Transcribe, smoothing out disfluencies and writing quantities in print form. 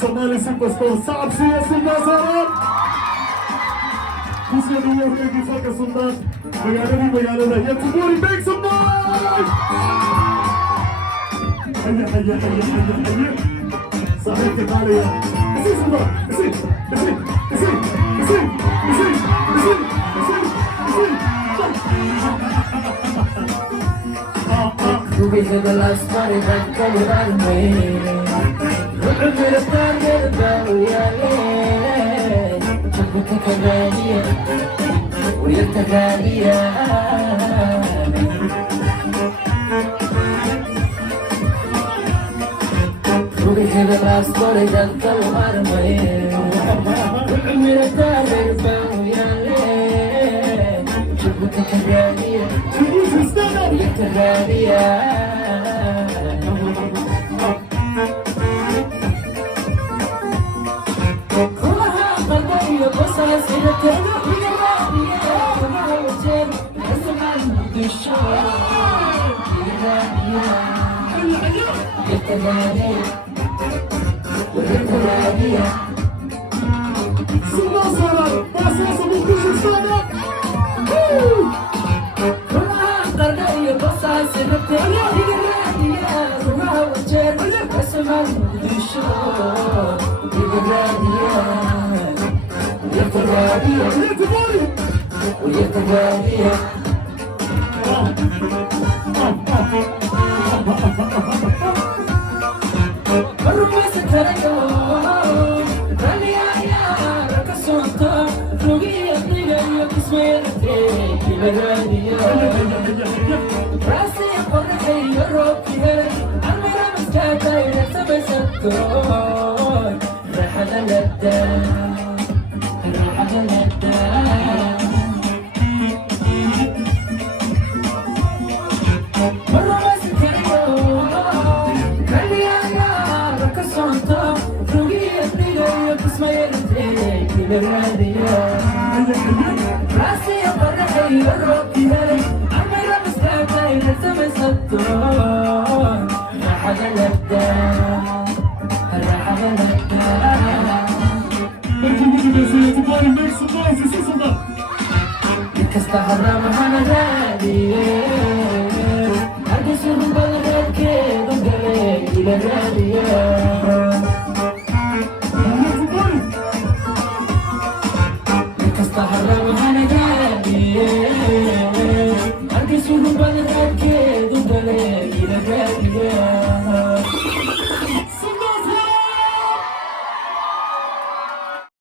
Somali superstar صعب سياسي ناصر Who's gonna do what they fuck us on that? Magana, yet to body make some noise! Hayya. Sahip ke taaliya. Ruby to the last party that covered on me. Ruby to the target, شبكتك غالية ويرت غالية روحي كذا العسكري جنت الغرمين وعمي لتامر باويا ليه شبكتك غالية ويرت غالية